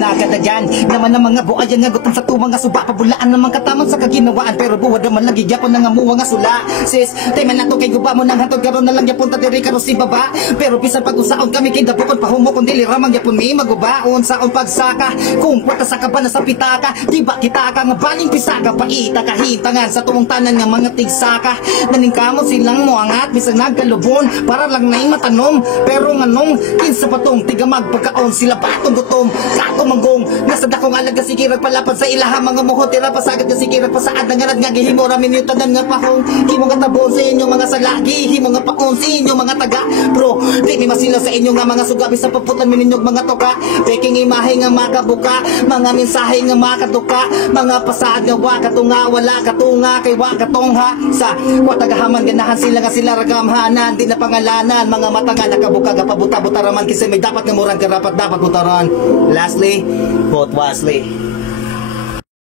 Nakadagyan naman ng mga buayan nga gutom sa tuwang nga suba. Pabulaan naman katamang sa kaginawaan, pero buwad naman lagi gyapon nga muwa nga sula. Sis, teman nato kay guba mo nang hatod karon na lang gyapon ta diri karon si baba. Pero bisan pag-usaon kami kay dabukon pahumo kun dili ramang gyapon mi magubaon sa on pagsaka. Kung puta sa kabana sa pitaka, di ba kita ka nga baling pisaka paita kahitangan sa tuwang tanan nga mga tigsaka. Naningkamot silang moangat bisag nagkalubon para lang nay matanom. Pero nganong kinsa patong tiga magpagkaon sila patong gutom. Kato manggong nasa dakong alag nga sikirag palapad sa ilaha mga muhotira pasagad nga sikirag pasaad nga nga gihimo ramin yung tanan nga pahong himo nga tabon sa inyo mga salagi himo nga paon sa inyo mga taga bro di mi masila sa inyo nga mga sugabi sa paputan mininyog mga toka peking imahe nga makabuka mga mensahe nga makatuka mga pasaad nga wa katunga wala katunga kay wa katongha sa watagahaman ganahan sila nga sila ragamhanan di na pangalanan mga mata nga nakabuka ga pabuta-buta raman kasi may dapat nga murang karapat dapat butaran. Lastly, vote wisely.